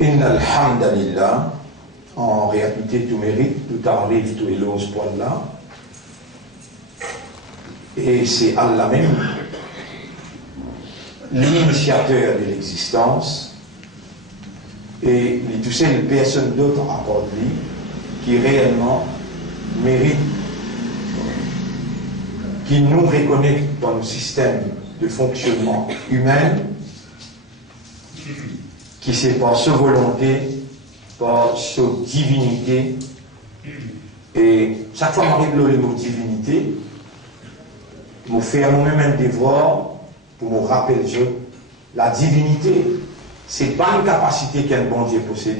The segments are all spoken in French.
Inna alhamdulillah, en réalité tout mérite, tout arrive, tout éloge pour Allah. Et c'est Allah même, l'initiateur de l'existence, et tout ça, personne d'autre à part lui, qui réellement mérite, qui nous reconnaît dans le système de fonctionnement humain, qui c'est par sa volonté, par sa divinité, et chaque fois qu'on arrive le mot divinité, je fais moi-même un devoir pour me rappeler que la divinité, ce n'est pas une capacité qu'un bon Dieu possède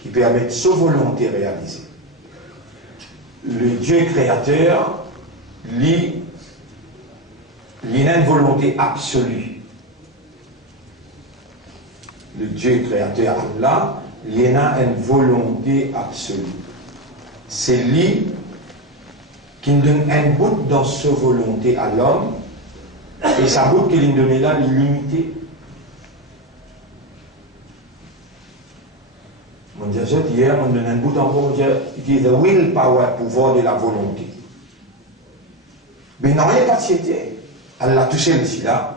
qui permet sa volonté réalisée. Le Dieu créateur, lui, il a une volonté absolue. Le Dieu créateur Allah, il a une volonté absolue. C'est lui qui nous donne un bout dans sa volonté à l'homme, et sa bout qu'il nous donne là, l'illimité. On dit hier, on donne un bout encore, on dit the willpower, pouvoir de la volonté. Mais non, il n'y a pas de société. Allah a touché le sida.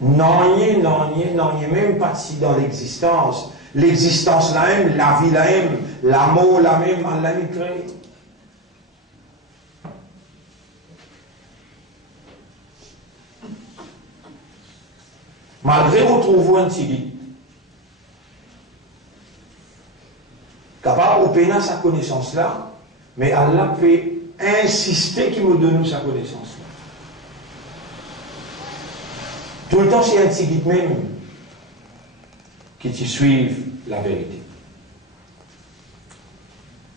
Non, il n'y a même pas de si dans l'existence. L'existence la même, la vie la même, l'amour la même, Allah l'a créé. Malgré retrouver un tigui, capable de payer sa connaissance là, mais Allah peut insister qu'il me donne sa connaissance là. Tout le temps, c'est un tigui même qui te suivent la vérité.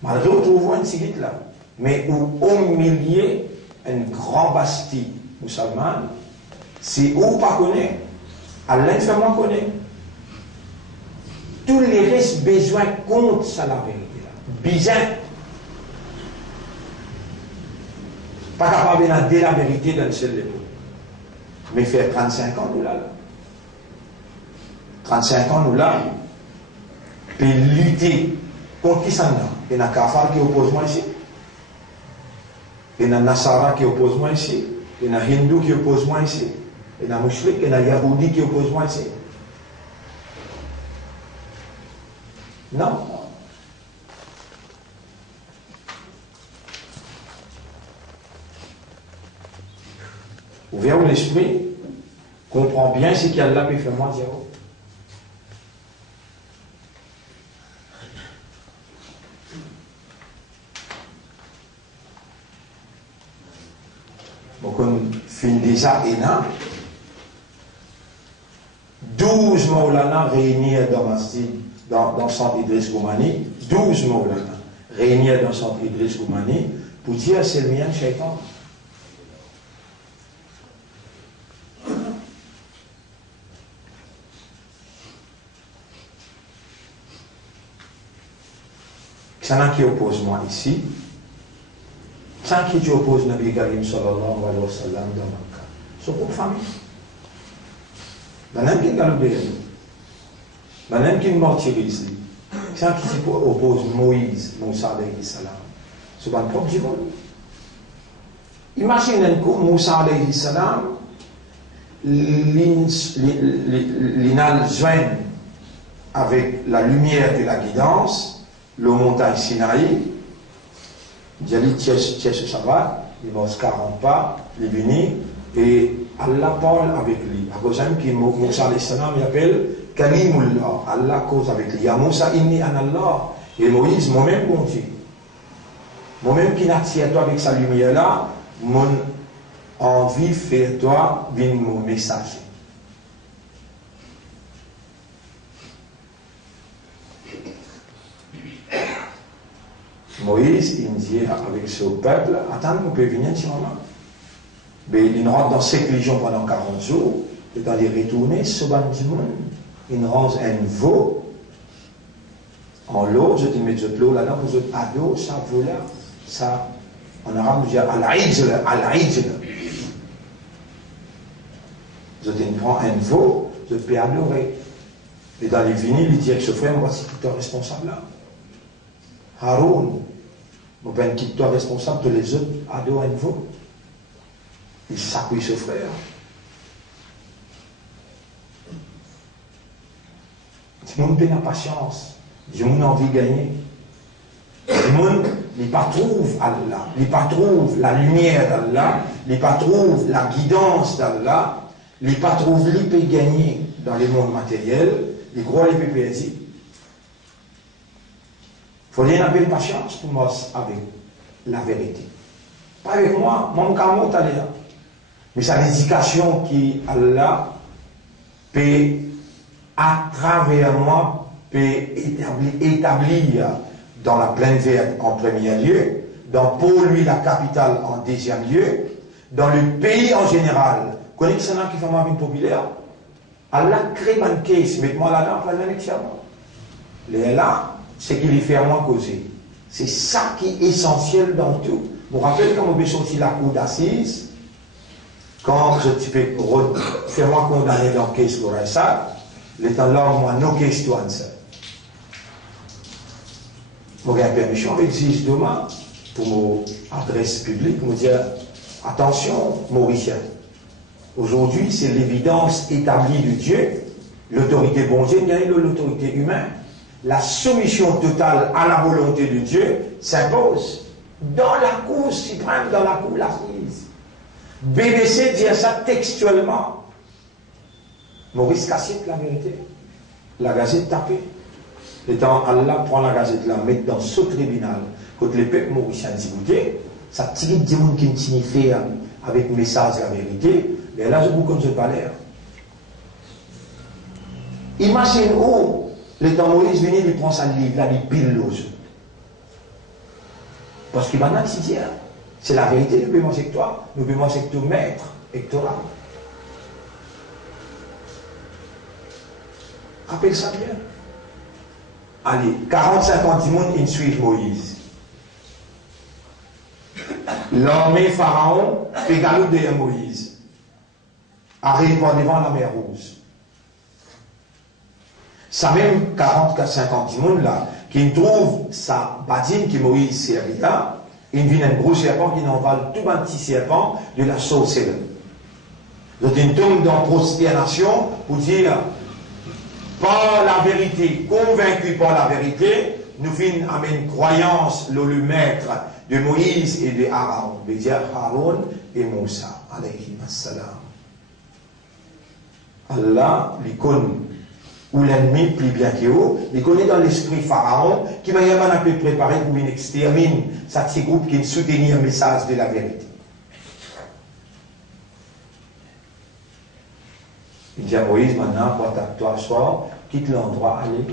Malgré retrouver un tigui là, mais au milieu, une grande bastille musulmane, si on ne pas connaît, Allah ne fait moins connaître. Tous les restes besoin comptent ça la vérité. Bizarre. Pas capable de dire la vérité dans le seul époque. Mais faire 35 ans nous là. 35 ans nous là. Puis lutter contre qui ça n'a. Il y a un kafar qui oppose moi ici. Il y a un Nasara qui oppose moi ici. Il y a un hindou qui oppose moi ici. Il y a un musulman, il y a un yahoudi qui oppose moi ici. Non. Ouvert l'esprit, comprend bien ce qu'Allah peut faire moi dire. Donc on finit déjà énorme. 12 Maulana réunis dans Masjid, dans Centre Idriss Goumani, 12 Maulana réunis dans Centre Idriss Goumani pour dire c'est le mien shaitan. C'est un qui oppose moi ici, c'est un qui oppose Nabi Karim sallallahu alayhi wa sallam dans Makkah. C'est pour famille. Même qui galopait, même qui martyrise, c'est un qui oppose Moïse, Moussa alayhi salam. C'est pas le propre du monde. Imaginez que Moussa alayhi salam, l'inal joint avec la lumière de la guidance, le montagne Sinaï, il a dit tiens ce Shabbat, il ne 40 pas, il est venu, et Allah parle avec lui. À cause même qui Moussa alayhi salam, il appelle Kalimullah. Allah cause avec lui. Ya Moussa inni an Allah. Et Moïse, moi-même bon Dieu. Moi-même qui n'attire toi avec sa lumière là, mon envie fait toi vient mon message. Moïse, il dit avec ce peuple, attends, on peut venir sur moi. Mais il rentre dans cette religion pendant 40 jours, et dans les retourner, ce ban du monde, il range un veau en l'eau, je te mets de l'eau là-dedans, vous êtes ado, ça, vous là, ça, en arabe, on dit al-ijl. Je te prends un veau, je peux adorer. Et dans les vinyles, il dit que ce frère, voici qui est responsable là. Haroun, mon père qui est responsable de les autres adorent à nouveau. Il s'appuie ce frère. Si mon père n'a patience, si mon envie de gagner, si mon n'est pas trouve Allah, n'est pas trouve la lumière d'Allah, n'est pas trouve la guidance d'Allah, n'est pas trouve l'épée gagner dans les mondes matériels, les gros les pépés. Il faut dire une belle patience pour moi avec la vérité. Pas avec moi, mon camo t'allait là. Mais sa dédication qui Allah peut à travers moi peut établir dans la plaine verte en premier lieu, dans Pôle, lui, la capitale en deuxième lieu, dans le pays en général. Connaissez ce qui fait moi une populaire? Allah crée une caisse, mettez-moi là-dedans, pour l'élection. Les là, c'est qu'il y fait à moi causer. C'est ça qui est essentiel dans tout. Vous vous rappelez quand on est sorti la cour d'assises, quand je peux faire moi condamner dans la caisse pour ça, l'état là, moi, no case to answer. Moi, j'ai permission avec juge demain pour mon adresse publique, pour me dire attention, Mauricien. Aujourd'hui, c'est l'évidence établie de Dieu, l'autorité bon Dieu, l'autorité humaine. La soumission totale à la volonté de Dieu s'impose dans la Cour suprême, dans la Cour d'assises. BBC dit ça textuellement. Maurice Cassiette, la vérité. La gazette tapée. Étant Allah prend la gazette là, met dans ce tribunal, quand les peuples mauriciens discutent, ça tire des gens qui signifient avec message la vérité, mais là je vous comme je parle. Imagine où l'étant Moïse vient, il prend sa livre, là, il pile l'eau. Parce qu'il va n'a que dire, c'est la vérité, nous pouvons manger que toi, nous pouvons manger que ton maître et que toi. Rappelle ça bien. Allez, 40-50 personnes, ils suivent Moïse. L'armée Pharaon fait galop derrière Moïse. Arrive devant la mer Rouge. Ça même 40-50 personnes là, qui trouvent sa badine qui Moïse servit là, il vient un gros serpent qui n'envale tout un petit serpent de la sauce. Donc il tombe dans prosternation pour dire par la vérité, convaincu par la vérité, nous finissons avec une croyance, le maître de Moïse et de Aaron, de dire Aaron et Moussa, alayhi salam. Allah, il connaît, ou l'ennemi, plus bien que vous, il connaît dans l'esprit Pharaon, qui va y avoir un peu préparé pour une extermine, ça petit groupe qui soutenir le message de la vérité. Il dit à Moïse, maintenant, toi, soir, quitte l'endroit, allez.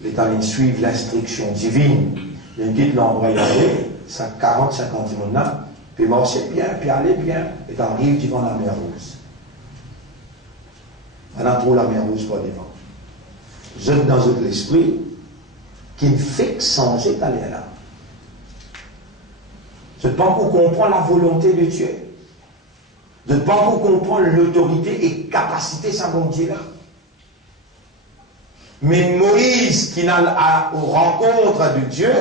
L'État suivre l'instruction divine. Il quitte l'endroit, il aller, ça 40-50 personnes là, puis marcher bien, puis aller bien, et t'arrives devant la mer Rouge. Maintenant, trouve la mer Rouge pas devant. Je dans l'esprit qui me fait changer d'aller là. Je ne pense qu'on comprend la volonté de Dieu. Je ne pense qu'on comprend l'autorité et capacité de bon Dieu là. Mais Moïse, qui n'a aux rencontres de Dieu,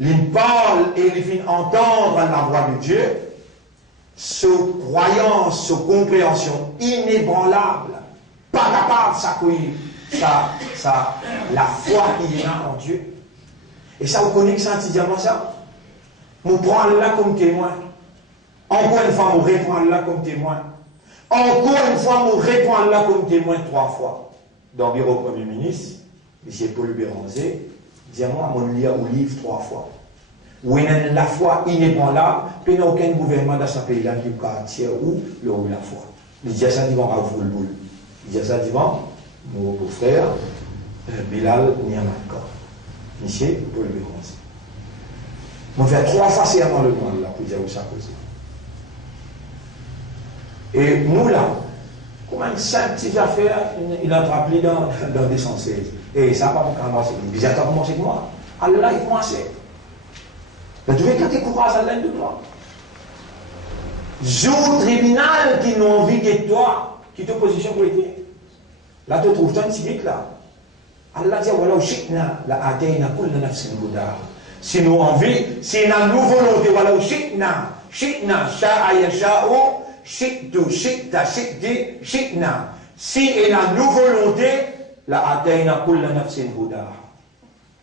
il parle et il fait entendre la voix de Dieu, ce croyance, ce compréhension inébranlable, pas capable de s'accueillir, la foi qu'il y a en Dieu. Et ça, vous connaissez ça, diamant ça? Nous prenons là comme témoin. Encore une fois, nous répondons là comme témoin. Encore une fois, nous répondons là comme témoin 3 fois. Dans le bureau Premier ministre, M. Paul Béranger, dis-moi, mon lire au livre 3 fois. Où il y a la foi inébranlable, puis il n'y a aucun gouvernement dans ce pays-là qui peut tirer où la foi. Il dit ça devant Raouf Boulboul. Il dit ça devant mon beau-frère, Bilal Niamakor. M. Paul Béranger. On fait 3 fois serment le monde là pour dire où ça cause. Et nous là, comment une simple petite affaire, il a rappelé dans des sens. Et ça n'a pas commencé. Il a commencé avec moi. Allah, il commence. Mais tu veux quand tu courage à l'aide de toi. Jour tribunal qui n'ont envie de toi, qui te position pour aider. Là, tu trouves un cynique là. Allah dit, voilà, shikna, la atayna kulla nafsin hudaha. Si nous envie, si nous volonté, voilà, shikna, sha'a yasha'u, shiktu, shikta, shikti, shikna. Si nous volonté, la atayna kulla nafsin hudaha.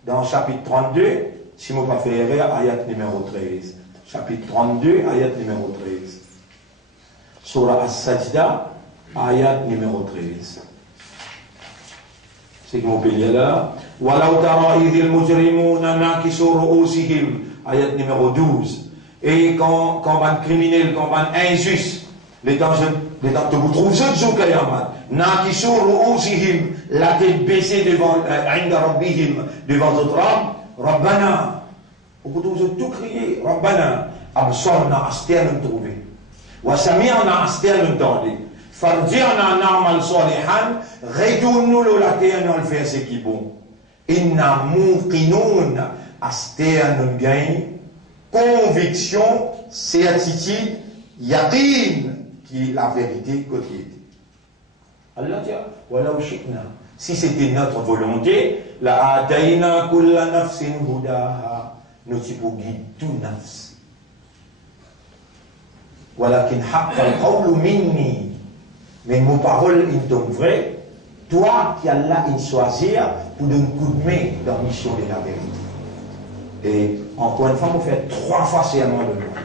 Dans chapitre 32, si je ne pas fait erreur, ayat numéro 13. Chapitre 32, ayat numéro 13. Surah As-Sajda, ayat numéro 13. C'est que mon pays là. Walau tara idhil mujrimuna nakisu ru'usihim, ayat numéro 12. Et quand un criminel, quand un injuste, les temps que vous trouvez ce jour Kayamat, nakisu ru'usihim, la tête baissée devant Inda Rabbihim, devant votre âme, Rabbana, vous trouvez tout crier, Rabbana, absorna astern trouver, wa sami'na astern entendre. Farji'na na'mal salihan, retourne-nous la terre dans le verset qui est bon. Inna muqinoun, astern gain, conviction, certitude, yaqin, qui est la vérité quotidienne. Allah dit, voilà où shikna. Si c'était notre volonté, la atayna kulla nafsin hudaha, nous t'y pour guider tout nafs. Walakin haqqa al-qawlu minni. Mais mon parole est donc vrai, toi qui as là une choisir pour donner un coup de main dans la mission de la vérité. Et encore une fois, vous faites 3 fois serment de moi.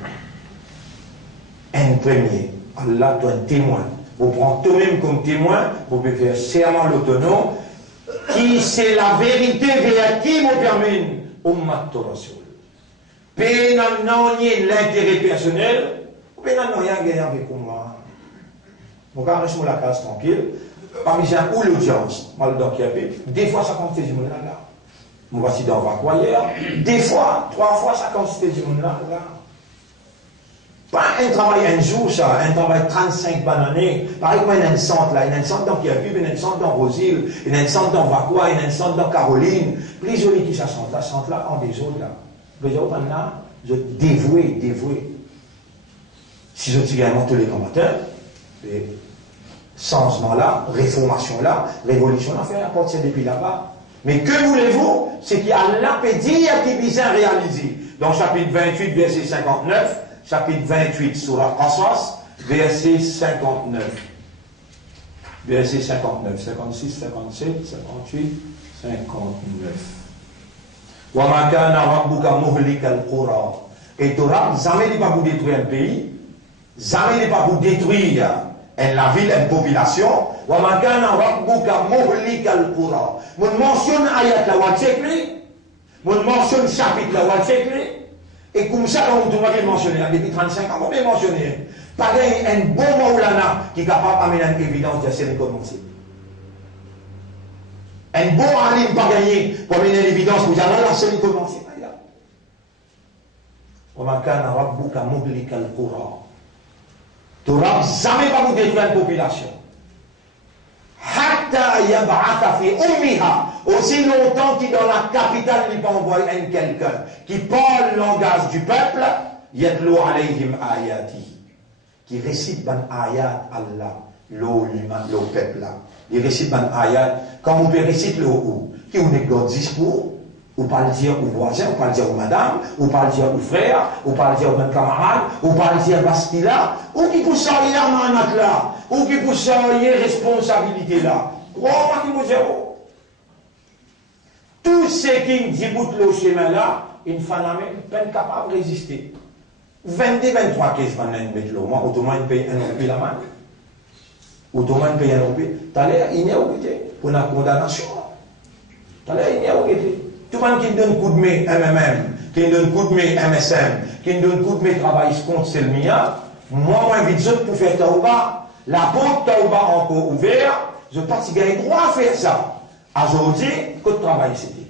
Un premier, Allah doit un témoin. Vous prenez toi-même comme témoin, vous pouvez faire serment l'autonome, qui c'est la vérité vers qui vous permet Ummat Rasul. Pénan non l'intérêt personnel, ou pénan non rien gagné avec moi. Mon gars reste sur la case tranquille, parmi les ou l'audience, mal dans qui habite, des fois ça consiste du monde là. Mon voici dans Vacoyer, des fois, 3 fois ça consiste du monde là. Pas un travail un jour, ça, un travail 35 années. Pareil comme il y a une centre là, il y a une centre dans Kiabu, il y a une centre dans Rosile, il y a une centre dans Vacois, il y a une centre dans Caroline. Plus joli qui ça centre là, en des autres là. Les autres là, je dévoué. Si je dis également tous les combattants, changement là, réformation là, révolution là, faire à partir depuis là-bas. Mais que voulez-vous? C'est qu'il y a l'appétit qui vient réaliser. Dans chapitre 28, verset 59, chapitre 28, Surah Qasas, verset 59. Verset 59, 56, 57, 58, 59. Wa ma kana rabbuka muhlikal qura. Et Torah, jamais n'est pas vous détruire un pays, jamais n'est pas vous détruire la ville, une population. Wa ma kana rabbuka muhlikal qura. Mon mentionne ayat la watchekli, mon mentionne chapitre la watchekli. Et comme ça, on doit mentionner, depuis 35 ans, on doit mentionner. Pas un bon Maulana qui est capable d'amener une évidence de c'est commencé. Un bon alim pas gagné pour amener l'évidence pour dire là, c'est commencé. Wamakana rabbuka muhlikal qura. Tu n'auras jamais pas vous détruire une population. Hatta yab'atha fi ummiha. Aussi longtemps qu'il dans la capitale, il peut envoyer quelqu'un qui parle le langage du peuple, yatlu alayhim ayati, qui récite ban ayat Allah, le peuple là. Il récite ban ayat. Quand vous récitez le ou, qui vous n'est pas discours, ou pas le dire aux voisins, ou pas le dire aux madame, ou pas le dire aux frères, ou pas le dire aux mêmes camarades, ou pas le dire à Bastila, ou qui pour ça y a là, ou qui pour ça y a responsabilité là. Crois-moi qui vous dire. Tous ceux qui déboutent le chemin là, une femme peine capable de résister. 22, 23 caisses van een beetje lo, maar autrement il paye 1 euro la main. Autrement il paye 1 euro. T'as l'air inéoué pour la condamnation. T'as l'air inéoué. Tout le monde qui donne coup de main MMM, qui donne coup de main MSM, qui donne coup de main travail contre Selmia, moi invite ceux pour faire Taouba. La porte Taouba encore ouverte, je pense qu'il y a droit à faire ça. Aujourd'hui, que de travail c'était.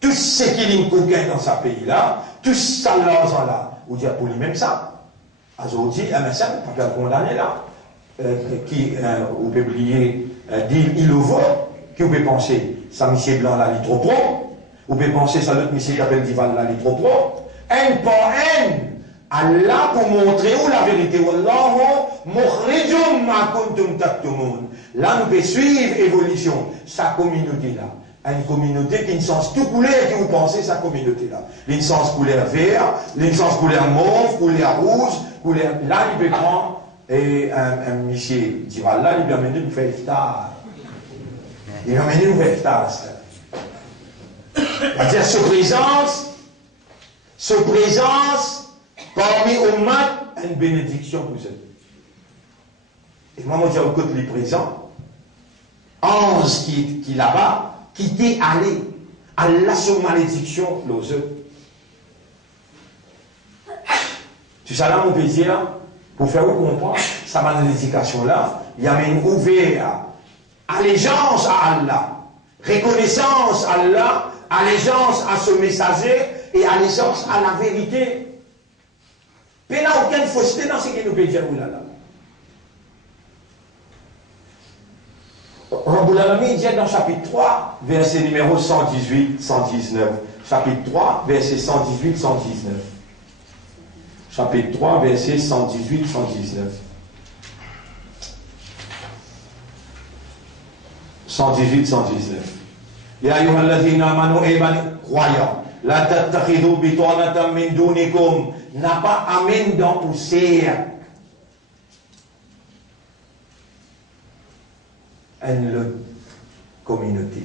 Tout ce qui est coquin dans ce pays-là, tout ça là, ou dire pour lui-même ça. Aujourd'hui, MSM, pas condamné là, qui, vous pouvez oublier, dit il le vote, qui vous pouvez penser, ça monsieur Blanc là, il est trop pro, vous pouvez penser, ça l'autre monsieur qui appelle Dival là, il est trop pro, haine par haine, Allah pour montrer où la vérité. Wallahu mukhrijum ma kuntum taktumun. Là, nous pouvons suivre l'évolution. Sa communauté-là. Une communauté qui a une sens tout couleur qui vous pensez, sa communauté-là. Une sens couleur vert, une sens couleur mauve, couleur rouge, couleur. Là, il peut prendre un monsieur dit là, il peut amener nous faire iftar. Il va amener nous faire iftar. C'est-à-dire, ce présence, parmi Ummat, une bénédiction pour eux. Et moi, je dis au côté les présents, ange qui là-bas, qui t'est allé, Allah son malédiction, l'ose. Tout ça là, mon plaisir, pour faire vous comprendre, sa malédiction là, il y a une ouverte allégeance à Allah, reconnaissance à Allah, allégeance à ce messager et allégeance à la vérité. Mais il n'y a aucune fausseté dans ce que nous peut dire. Rabbul Alamin dit dans chapitre 3, verset numéro 118-119. Chapitre 3, verset 118-119. Chapitre 3, verset 118-119. Ya ayyuhalladhina amanu croyants, la tattakhidhu bitanatan min dunikum, n'a pas amène dans poussière une communauté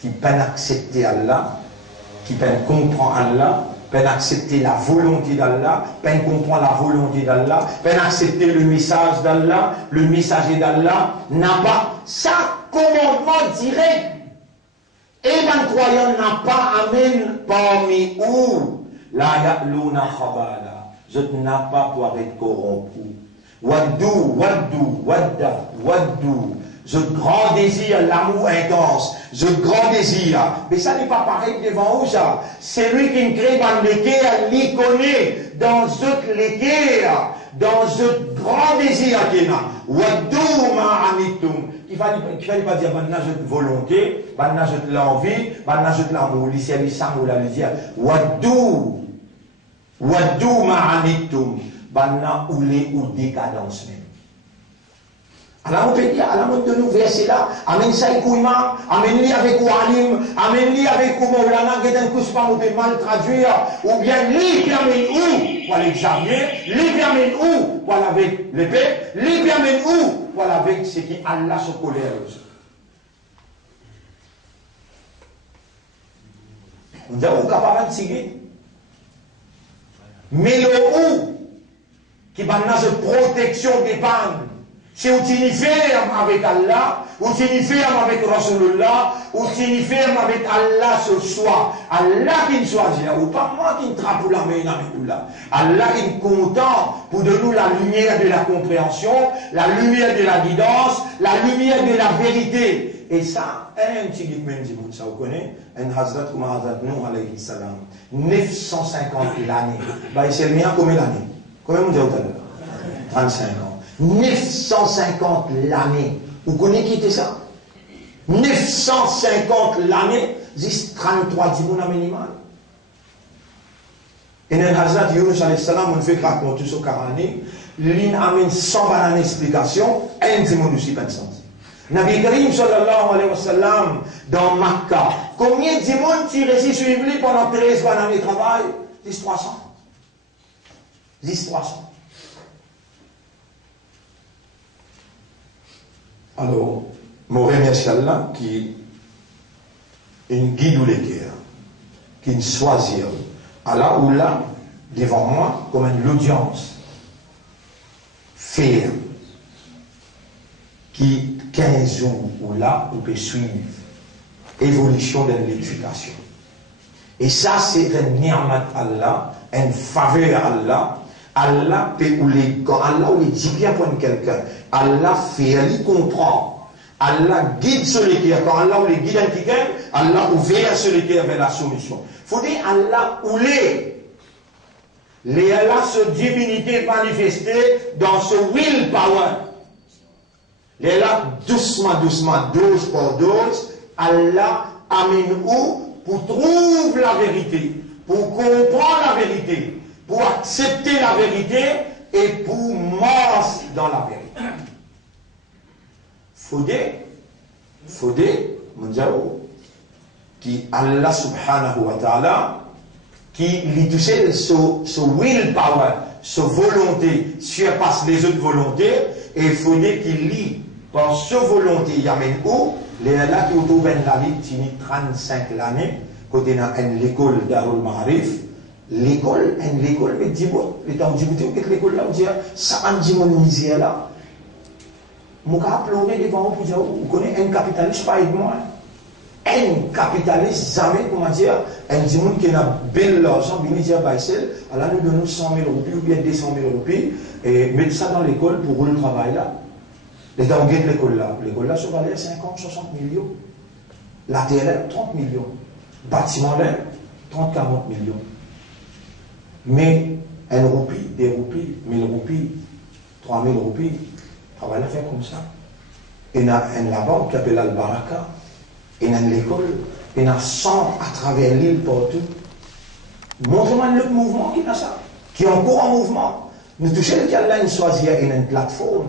qui peut accepter Allah, qui peut comprendre Allah, peut accepter la volonté d'Allah, peut comprendre la volonté d'Allah, peut accepter le message d'Allah, le messager d'Allah, n'a pas ça commandement direct. Et un croyant n'a pas amène parmi où la ya'luna khabala. Je n'ai pas pour être corrompu. Waddu. Je grand désir, l'amour intense. Je grand désir. Mais ça n'est pas pareil devant où ça. C'est lui qui crée dans l'équerre, l'y connaît dans ce l'équerre, dans ce grand désir qu'il a. Waddu ma'amitum. Il ne fallait pas dire, maintenant je volonté, maintenant je l'envie, maintenant je l'amour. L'ici, l'issam ou la lisière. Waddu ma'amitum. Maintenant, ou les ou décadence même. Alors on peut dire, alors on de nous verser là, amène ça avec Oumar, amène-les avec Oualim, amène-les avec Oumaulana, qui est un coup pas on peut mal traduire, ou bien lui qui amène où pour l'examiner, lui qui amène où pour avec l'épée, lui qui amène où pour avec ce qui Allah se colère. On dit, où capable de signer? Mais le où qui va dans cette protection des pannes. Si vous t'y ferme avec Allah, ou t'y ferme avec Rasulullah, ou t'y ferme avec Allah ce soir. Allah qui nous choisit, ou pas moi qui nous trappe pour la main avec nous là. Allah qui nous content pour de nous la lumière de la compréhension, la lumière de la guidance, la lumière de la vérité. Et ça, un petit guide même, ça vous connaissez, un Hazrat comme Hazrat Nuh alayhi salam, 950 l'année. Bah, c'est le mien combien d'années? Combien vous dites tout à l'heure? 35 ans. 950 l'année. Vous connaissez qui était ça? 950 l'année, 33 dimona minimal. Et dans Hazrat Yunus alayhi salam, on fait raconter ce 40 années, l'in amène 100 années d'explication, un dimon aussi pas de sens. Nabi Karim sallallahu alayhi wa sallam, dans Makkah, combien de dimon qui résistent sur l'Ibli pendant 13 années de travail? 10 300. 10 300. Alors, je remercie Allah qui une guide ou les guerres, qui nous choisit Allah ou là, devant moi, comme une audience, faire, qui 15 jours ou là, on peut suivre l'évolution de l'éducation. Et ça, c'est un ni'mat Allah, une faveur Allah. Allah peut ou les quand Allah ou les dit bien pour quelqu'un, Allah fait, il comprend. Allah guide sur les cœurs. Quand Allah ou les guide quelqu'un, Allah ouvert sur les cœurs vers la solution. Il faut dire Allah ou les Allah se divinité manifestée dans ce willpower. Les là doucement, dose par dose, Allah amène où pour trouver la vérité, pour comprendre la vérité. pour accepter la vérité et pour marcher dans la vérité. Faudé, Munjao, qui Allah subhanahu wa ta'ala, qui lui touchait ce willpower, ce volonté, surpasse les autres volontés, et il faudrait qu'il lit par ce volonté, il y a même où, les là qui ont trouvé la vie, qui 35 l'année, côté dans l'école d'Arul Ma'arif, l'école, mais Djibouti, les temps Djibouti, l'école là, on dit, ça en Djibouti, misère là. Mon gars a pleuré devant vous, vous connaissez un capitaliste, pas avec moi. Un capitaliste, jamais, comment dire, un Djibouti qui a bel l'argent, bien dire, alors nous donnons 100 000 roupies ou bien 200 000 roupies, et mettre ça dans l'école pour le travail là. Les gens guettent l'école là se valait 50, 60 millions. La TLM, 30 millions. Bâtiment là, 30, 40 millions. Mais une roupie, des roupies, 1000 roupies, 3000 roupies, travail à faire comme ça. Et il y a la banque qui appelle Al-Baraka, et il y a l'école, et il y a 100 à travers l'île partout. Montre-moi le mouvement qui a ça, qui est encore en mouvement. Nous touchons le cas là, une choisir une plateforme.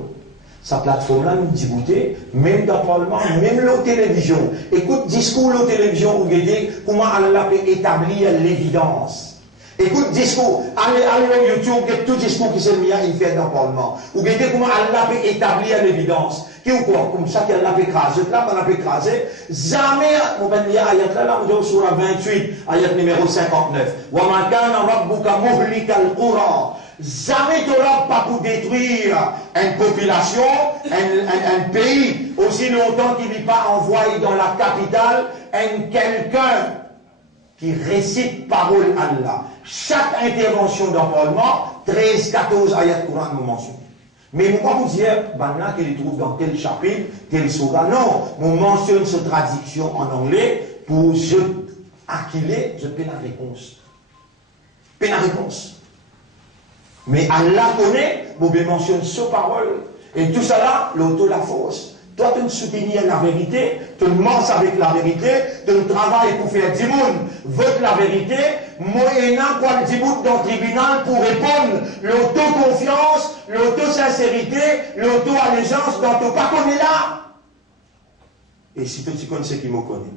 Sa plateforme-là nous dit goûter, même dans le Parlement, même la télévision. Écoute, discours la télévision, vous regardez comment Allah peut établir l'évidence. Écoute, discours, allez sur YouTube, tout discours qui s'est mis à faire dans le Parlement. Vous regardez comment Allah peut établir l'évidence. Qui ou quoi, comme ça qu'Allah peut écraser. Là, on a peut écraser. Jamais, on va dire, ayat là, on dit sur la 28, ayat numéro 59. Wa ma kana rabbuka muhlikal qura. Jamais tu n'auras pas pour détruire une population, un pays, aussi longtemps qu'il n'est pas envoyé dans la capitale quelqu'un qui récite parole Allah. Chaque intervention dans le Parlement, 13, 14 ayats de Coran nous mentionne. Mais pourquoi vous dire, maintenant qu'il trouve dans tel chapitre, tel surah? Non, on mentionne cette traduction en anglais pour je acquiler, je paie la réponse. Paie la réponse. Mais Allah connaît, vous mentionne ce parole. Et tout ça là, l'auto la fausse. Toi, tu soutenir la vérité, tu manges avec la vérité, tu travailles pour faire du monde, vote la vérité, moyennant quoi du monde dans le tribunal pour répondre l'auto-confiance, l'auto-sincérité, l'auto-allégeance dont tu pas connais là. Et si tu connais ce qui me connaît,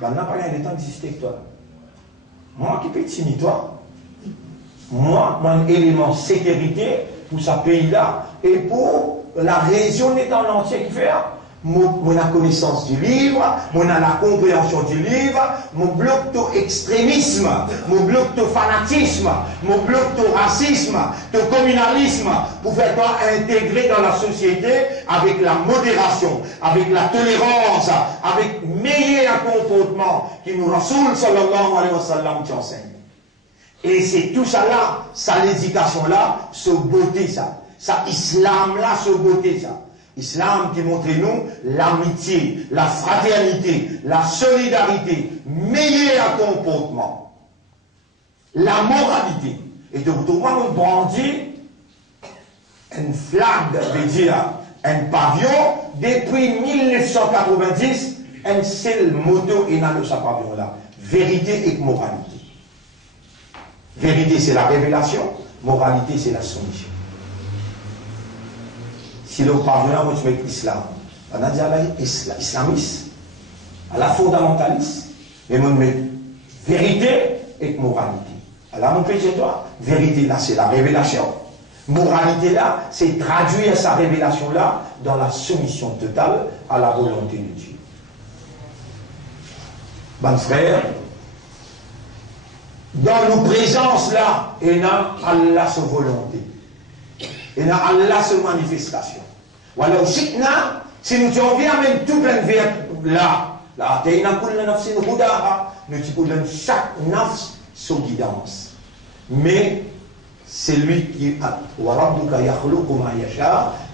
ben n'a pas rien de temps d'exister que toi. Moi qui peux timide toi. Moi, mon élément sécurité pour ce pays-là et pour la région dans l'entier qui fait. Mon connaissance du livre, mon la compréhension du livre, mon bloc de extrémisme, mon bloc de fanatisme, mon bloc de racisme, de communalisme, pour faire toi intégrer dans la société avec la modération, avec la tolérance, avec meilleur comportement qui nous Rasoul sallallahu alayhi wa sallam qui enseigne. Et c'est tout ça là, ça l'éducation là, ce beauté ça islam là, ce beauté ça. Islam qui montre nous l'amitié, la fraternité, la solidarité, meilleur comportement, la moralité. Et de tout le monde brandit une flag, veut dire un pavillon, depuis 1990, un seul motto est dans ce pavillon là, vérité et moralité. Vérité, c'est la révélation. Moralité, c'est la soumission. Si le parvient, moi, tu mets l'islam. On a dit à l'islamiste, à la fondamentaliste, mais on met vérité et moralité. Alors, mon péché, toi, vérité, là, c'est la révélation. Moralité, là, c'est traduire sa révélation, là, dans la soumission totale à la volonté de Dieu. Bon frère, dans nos présences là, il y a Allah sa volonté. Il y a Allah sa manifestation. Ou alors, si nous avons même tout plein de verre là, nous avons chaque nafs sa guidance. Mais c'est lui qui a,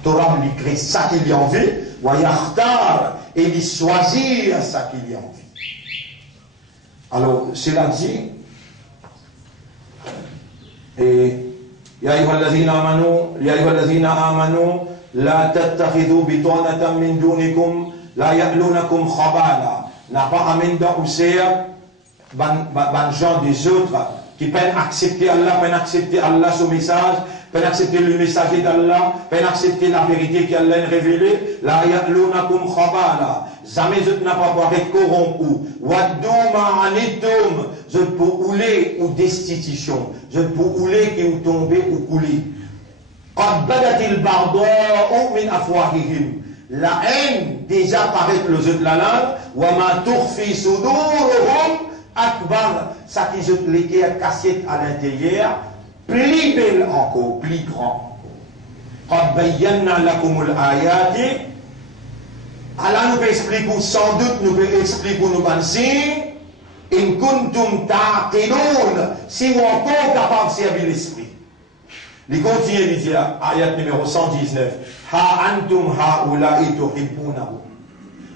Torah lui crée ça qu'il y a envie, et il choisit ça qu'il y a envie. Alors, cela dit, يا أيها الذين آمنوا لا تتخذوا بطانة من دونكم لا يألونكم خبالا n'a pas amené dans Ouséa ban gens des autres qui peuvent accepter Allah, peuvent accepter Allah son message, peuvent accepter le messager d'Allah, peuvent accepter la vérité qu'Allah a révélée. La ya'lunakum khabala. Jamais je n'ai pas pour être corrompu. Waddouma anitum. Je peux ouler ou destitution. Je peux ouler qui ou tomber ou couler. Qad badatil barda'u min afwahihim. La haine déjà paraît le jeu de la langue. Wa ma tukhfi suduruhum akbar. Ça qui jette les cassette à l'intérieur. Plus belle encore, plus grand. Qad bayyana lakumul ayati. Allah nous peut expliquer, sans doute nous peut expliquer nous signes. In kuntum ta'qilun. Si vous encore capable de servir l'esprit. Il continue de dire, ayat numéro 119. Ha antum ha'ula'i tuhibbunahu.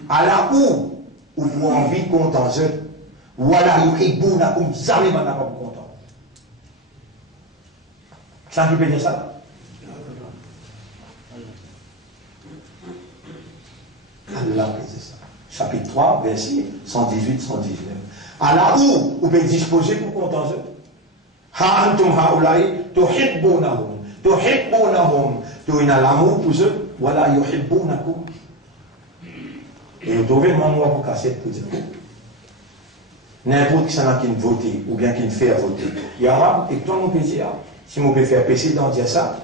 Allah où vous avez envie de contenter. Wala yuhibbunakum. Jamais vous n'avez pas content. Ça qui peut dire ça? Allah peut dire ça. Chapitre 3, verset 118-119. Allah où vous pouvez disposer pour contenter. Ha antum ha'ula'i tuhibbunahum. Tuhibbunahum. Tu as l'amour pour eux. Wala yuhibbunakum. Et vous trouvez mon mot pour casser pour dire. N'importe qui s'en a qui vote ou bien qui fait voter. Il y a et toi, mon plaisir. Si on peut faire péché dans dire ça,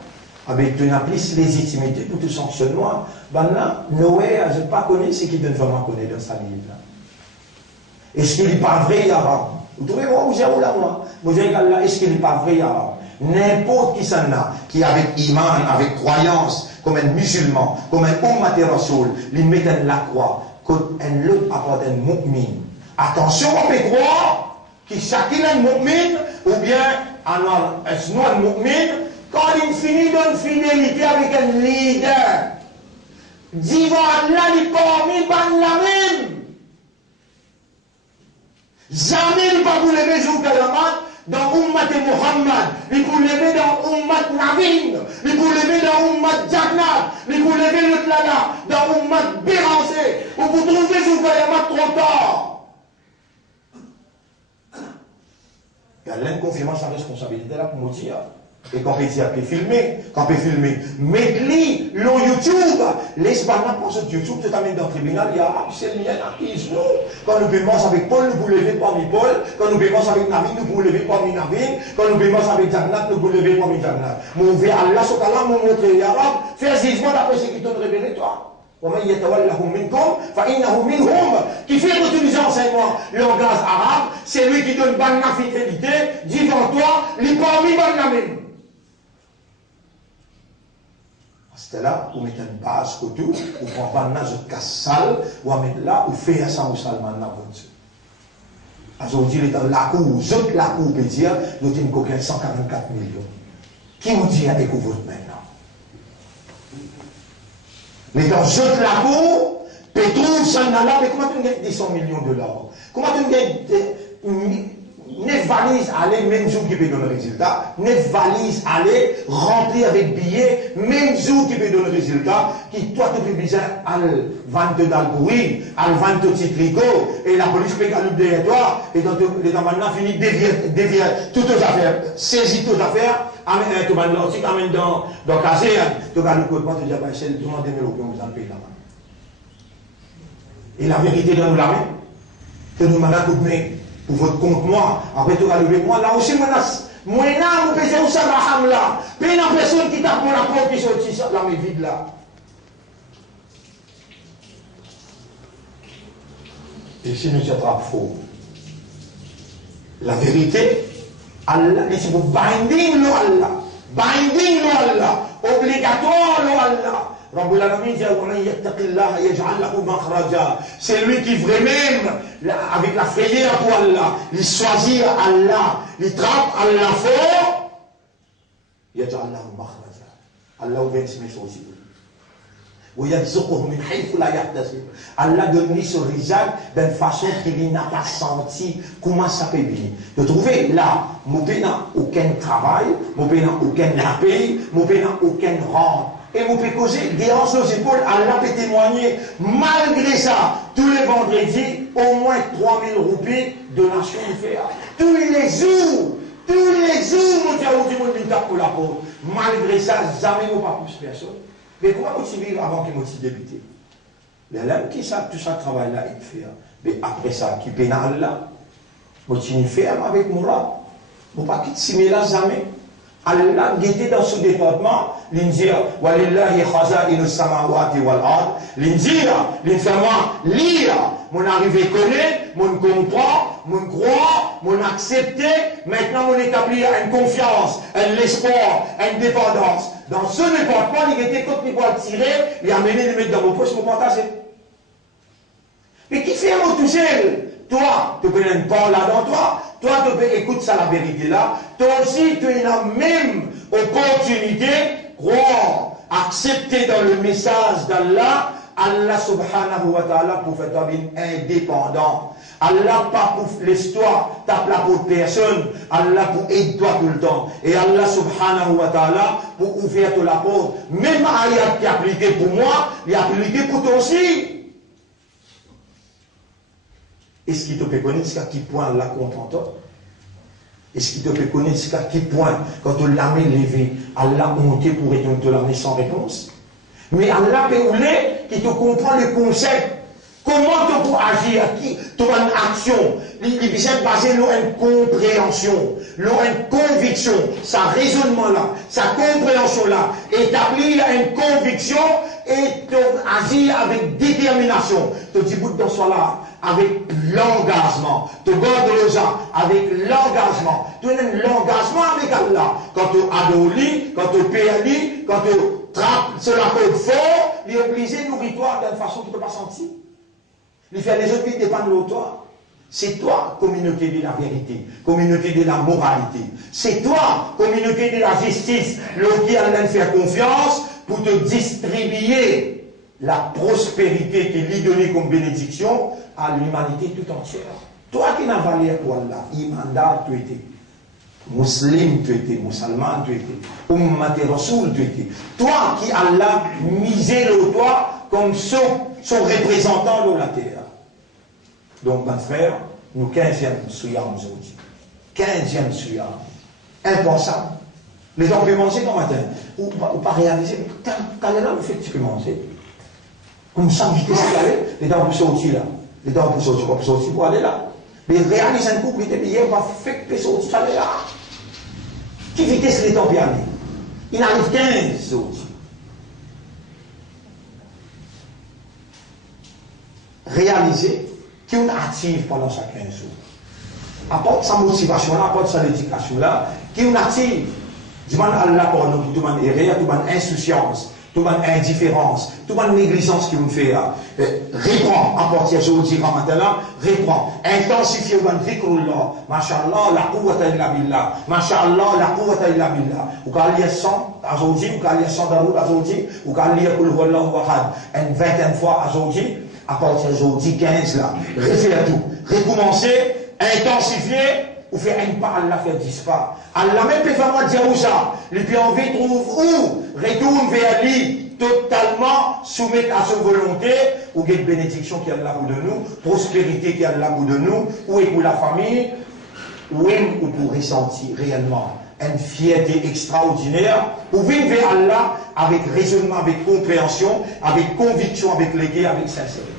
avec une plus légitimité pour tout sanctionnement, ben là, Noé, je ne sais pas connaître ce qu'il donne vraiment connaître dans sa livre. Est-ce qu'il n'est pas vrai arabe? Vous trouvez moi, vous avez là, moi. Vous avez là, est-ce qu'il n'est pas vrai arabe? N'importe qui s'en a, qui avec iman, avec croyance, comme un musulman, comme un ummat rasoul, il met la croix, comme un autre apporte un mu'min. Attention, on peut croire que chacun est un mu'min, ou bien un mu'min, quand il finit d'une fidélité avec un leader, disant Allah, il parmi la même. Jamais il ne va vous lever sur Kalamat dans Ummat Muhammad, il vous lever dans Ummat Navin, il vous lever dans Ummat Jannat, il vous lever le Tlala, dans Ummat Bérancé, où vous trouvez sur Kalamat trop tard. Et Allah confirme sa responsabilité là pour nous dire. Et quand on peut filmer, mettez-le sur YouTube. L'espace pour ce YouTube, tu t'amènes dans le tribunal, il y a c'est le mien qui nous. Quand nous payons avec Paul, nous vous levez parmi Paul. Quand nous payons avec Navin, nous vous levez parmi Navin. Quand nous payons avec Jannat, nous vous levez parmi Jannat. Mon vers Allah, ce cas-là, mon montre les Arabes, faire jugement d'après ce qui t'ont révélé toi. Qui fait utiliser l'enseignement langage arabe, c'est lui qui donne bonne fidélité, dit devant toi, il parmi bonne. C'était là, vous mettez une base autour, vous prenez un nage de casse-salle, vous mettez là, vous faites ça au salman là, vous dites, il est dans la cour, vous êtes la cour, vous pouvez dire, nous avons coquin 144 millions. Qui vous dit à découvrir maintenant? Mais dans cette la cour, Pétrou, Sanala, mais comment tu gagnes des 100 millions de dollars? Comment tu gagnes 9 valises aller, même jour qui peut donner le résultat, 9 valises aller, remplir avec billets, même jour qui peut donner le résultat, qui toi tu peux besoin à vendre d'alcool, à vendre de petits tricots, et la police peut gagner derrière toi, et dans maintenant fini dévier toutes les affaires, saisis toutes les affaires, amène tout le monde, amène dans le casier, tu vas le code, tu dis, c'est le monde des Européens, vous en payez là-bas. Et la vérité dans nous la main, que nous m'en coup de main. Pour votre compte, moi, après tout à lever, moi, là aussi, moi, là, vous pesez où ça, la là. Puis, il y a une personne qui tape pour la porte qui sortit ça, là, mais vide là. Et si nous sommes faux, la vérité, Allah, c'est pour binding le Allah, obligatoire le Allah. Rabbul Alamin dit c'est lui qui vraiment, avec la frayeur pour Allah, il choisit Allah, il trappe Allah fort. Allah ouvre ses mains aussi. Allah donne ce rizal d'une façon qu'il n'a pas senti comment ça peut venir. Vous trouvez là, nous n'avons aucun travail, nous n'avons aucun pays, nous n'avons aucun rang. Et vous pouvez causer, déhanche nos épaules, Allah peut témoigner. Malgré ça, tous les vendredis, au moins 3000 roupies de donation de fer. Tous les jours, Tous les jours, nous avons dit que nous avons pour la pauvre. Malgré ça, jamais nous pas plus personne. Mais comment vous vivre avant que nous débuté? Les gens qui savent tout ça travail là, ils font. Mais après ça, qui pénal là, vous faire avec moi. Vous ne pouvez pas quitter là jamais. Allah guettait dans ce département, l'india, walillahi khaza'inu samawati wal ard, l'india, l'infirmant, lire, mon arrivé connaît, mon comprend, mon croit, mon accepté, maintenant mon établi une confiance, un espoir, une dépendance. Dans ce département, il était quand il va le tirer, il a amené le mettre dans vos poches pour partager. Mais qui fait mon tout seul? Toi, tu peux une part là dans toi. Toi, tu peux écouter ça la vérité là. Toi aussi, tu as la même opportunité, croire, accepter dans le message d'Allah, Allah subhanahu wa ta'ala pour faire ta vie indépendant. Allah pas pour l'histoire, tape la pour personne. Allah pour aider toi tout le temps. Et Allah subhanahu wa ta'ala pour ouvrir la porte. Même ayat qui est appliqué pour moi, il est appliqué pour toi aussi. Est-ce qu'il te peut connaître jusqu'à quel point Allah comprend toi? Est-ce qu'il te peut connaître jusqu'à quel point, quand tu l'as levé, Allah monté pour te l'amener sans réponse? Mais Allah peut rouler qui te comprend le concept. Comment tu peux agir? Qui tu as une action? Il est basé sur une compréhension, sur une conviction. Sa raisonnement là, sa compréhension là, établir une conviction et tu agis avec détermination. Tu dis, bout dans soi là, avec l'engagement. Tu gardes le gens avec l'engagement. Tu as l'engagement avec Allah. Quand tu adolis, quand tu payes, quand tu trappes sur la côte fort, il est obligé de nourrir toi d'une façon que tu ne peux pas sentir. Il fait les autres qui dépendent de toi. C'est toi, communauté de la vérité, communauté de la moralité. C'est toi, communauté de la justice, qui a faire confiance pour te distribuer la prospérité qui lui donne comme bénédiction à l'humanité tout entière. Toi qui n'as valeur pour Allah, imandar tu étais, musulman tu étais, musulman tu étais, ummat rasoul tu étais. Toi qui Allah misé le toi comme son représentant de la terre. Donc, mon frère, nous 15e souyam aujourd'hui. 15e souyam. Impensable. Les gens peuvent manger dans le matin. Ou pas réaliser. Quand là, vous faites, tu peux manger. Comme ça, vitesse aller, les dents pour sortir là. Les dents pour sortir pour aller là. Mais réaliser un couple, il va faire que sortir, ça là. Qui vitesse les dents pour aller? Il arrive 15 autres. Réaliser qu'on active pendant chaque 15 jours. Apporte sa motivation là, apporte sa éducation là, qu'on active. Demande à Allah pour nous, tout le monde erreur, tout le monde insouciance, tout le monde indifférence, tout le monde négligence qui nous fait là. Reprends, à partir d'aujourd'hui, matin là, reprends. Intensifiez le dhikrullah. Masha'Allah, la quwwata illa billah. Masha'Allah, la quwwata illa billah. Vous allez lire 100 aujourd'hui, vous allez lire 100 d'Aroud aujourd'hui, vous allez lire Kul Huwallahu Ahad une 20e fois aujourd'hui. À partir d'aujourd'hui, 15 là, refaire tout, recommencer, intensifier, ou faire une part, Allah fait 10 pas. Allah même peut vraiment dire où ça, et puis envie trouve où, retourne vers lui, totalement soumettre à sa volonté, ou une bénédiction qui a là pour de nous, prospérité qui a là pour de nous, ou pour la famille, ou pour ressentir réellement une fierté extraordinaire, ou vivre vers Allah avec raisonnement, avec compréhension, avec conviction, avec légué, avec sincérité.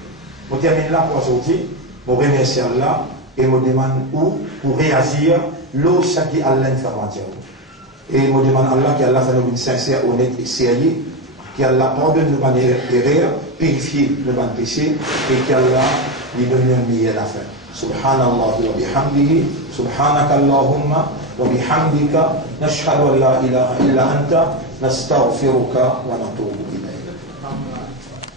Je termine là pour aujourd'hui. Je remercie Allah et je demande où pour réagir l'autre qui Allah fait. Et je demande Allah qui Allah fait une sincère, honnête et sérieux, qui Allah pardonne nos erreurs, purifie nos péchés et qui Allah lui donne une meilleure affaire. Subhanallah wa bihamdihi, subhanaka Allahumma wa bihamdika, nashhadu an la ilaha illa anta, nastaghfiruka wa natubu ilayk.